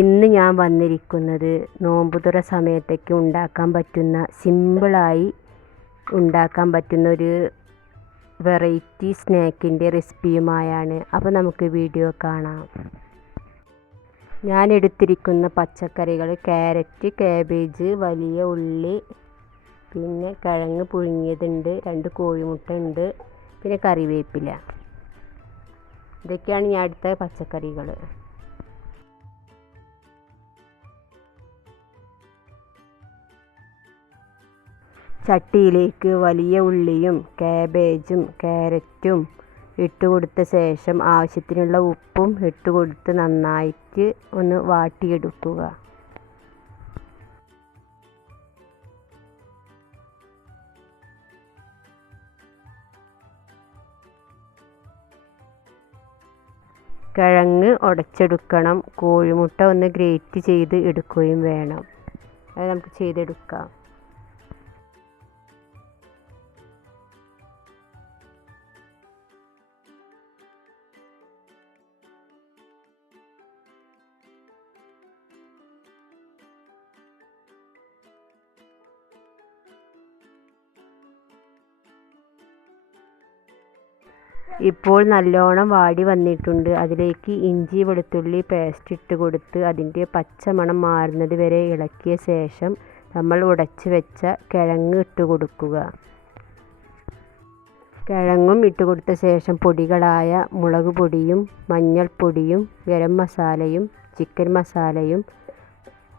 ഇന്ന് ഞാൻ വന്നിരിക്കുന്നത് നോമ്പുതുറ സമയത്തേക്ക് ഉണ്ടാക്കാൻ പറ്റുന്ന സിമ്പിളായി ഉണ്ടാക്കാൻ പറ്റുന്ന ഒരു വെറൈറ്റി സ്നാക്കിൻ്റെ റെസിപ്പിയുമായാണ്. അപ്പോൾ നമുക്ക് വീഡിയോ കാണാം. ഞാൻ എടുത്തിരിക്കുന്ന പച്ചക്കറികൾ ക്യാരറ്റ്, കാബേജ്, വലിയ ഉള്ളി, പിന്നെ കിഴങ്ങ് പുഴുങ്ങിയതുണ്ട്, 2 കോഴിമുട്ട ഉണ്ട്, പിന്നെ കറിവേപ്പില. ഇതൊക്കെയാണ് ഞാൻ എടുത്ത പച്ചക്കറികൾ. ചട്ടിയിലേക്ക് വലിയ ഉള്ളിയും കാബേജും ക്യാരറ്റും ഇട്ട് കൊടുത്ത ശേഷം ആവശ്യത്തിനുള്ള ഉപ്പും ഇട്ട് കൊടുത്ത് നന്നായിട്ട് ഒന്ന് വാട്ടിയെടുക്കുക. കിഴങ്ങ് ഉടച്ചെടുക്കണം. കോഴിമുട്ട ഒന്ന് ഗ്രേറ്റ് ചെയ്ത് എടുക്കുകയും വേണം. അത് നമുക്ക് ചെയ്തെടുക്കാം. ഇപ്പോൾ നല്ലോണം വാടി വന്നിട്ടുണ്ട്. അതിലേക്ക് ഇഞ്ചി വെളുത്തുള്ളി പേസ്റ്റ് ഇട്ട് കൊടുത്ത് അതിൻ്റെ പച്ചമണം മാറുന്നത് വരെ ഇളക്കിയ ശേഷം നമ്മൾ ഉടച്ച് വെച്ച കിഴങ്ങ് ഇട്ട് കൊടുക്കുക. കിഴങ്ങും ഇട്ട് കൊടുത്ത ശേഷം പൊടികളായ മുളക് പൊടിയും മഞ്ഞൾപ്പൊടിയും ഗരം മസാലയും ചിക്കൻ മസാലയും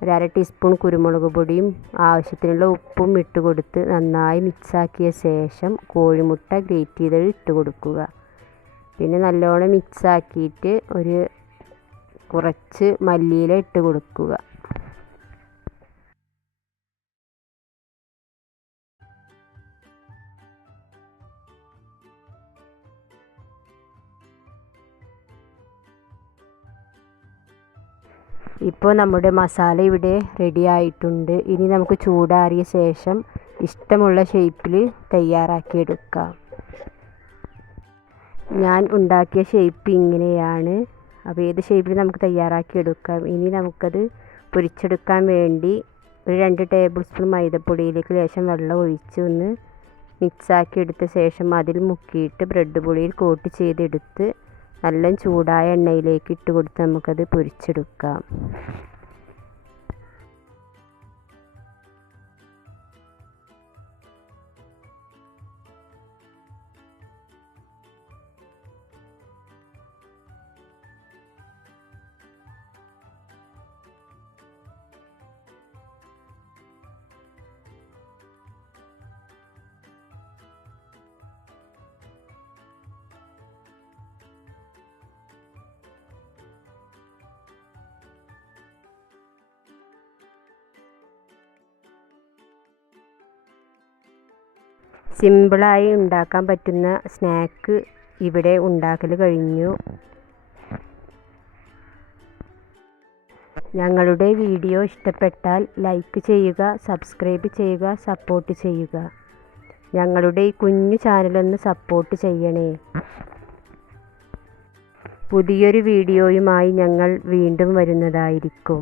1/2 ടീസ്പൂൺ കുരുമുളക് പൊടിയും ആവശ്യത്തിനുള്ള ഉപ്പും ഇട്ട് കൊടുത്ത് നന്നായി മിക്സാക്കിയ ശേഷം കോഴിമുട്ട ഗ്രേറ്റ് ചെയ്ത് ഇട്ട് കൊടുക്കുക. പിന്നെ നല്ലോണം മിക്സാക്കിയിട്ട് കുറച്ച് മല്ലിയില ഇട്ട് കൊടുക്കുക. ഇപ്പോൾ നമ്മുടെ മസാല ഇവിടെ റെഡി ആയിട്ടുണ്ട്. ഇനി നമുക്ക് ചൂടാറിയ ശേഷം ഇഷ്ടമുള്ള ഷേപ്പിൽ തയ്യാറാക്കിയെടുക്കാം. ഞാൻ ഉണ്ടാക്കിയ ഷേപ്പ് ഇങ്ങനെയാണ്. അപ്പോൾ ഏത് ഷേപ്പിൽ നമുക്ക് തയ്യാറാക്കിയെടുക്കാം. ഇനി നമുക്കത് പൊരിച്ചെടുക്കാൻ വേണ്ടി ഒരു 2 ടേബിൾ സ്പൂൺ മൈദപ്പൊടിയിലേക്ക് ലേശം വെള്ളം ഒഴിച്ച് ഒന്ന് മിക്സാക്കി എടുത്ത ശേഷം അതിൽ മുക്കിയിട്ട് ബ്രെഡ് പൊടിയിൽ കോട്ട് ചെയ്തെടുത്ത് നല്ല ചൂടായ എണ്ണയിലേക്ക് ഇട്ട് കൊടുത്ത് നമുക്കത് പൊരിച്ചെടുക്കാം. സിമ്പിളായി ഉണ്ടാക്കാൻ പറ്റുന്ന സ്നാക്ക് ഇവിടെ ഉണ്ടാക്കൽ കഴിഞ്ഞു. ഞങ്ങളുടെ വീഡിയോ ഇഷ്ടപ്പെട്ടാൽ ലൈക്ക് ചെയ്യുക, സബ്സ്ക്രൈബ് ചെയ്യുക, സപ്പോർട്ട് ചെയ്യുക. ഞങ്ങളുടെ ഈ കുഞ്ഞു ചാനലൊന്ന് സപ്പോർട്ട് ചെയ്യണേ. പുതിയൊരു വീഡിയോയുമായി ഞങ്ങൾ വീണ്ടും വരുന്നതായിരിക്കും.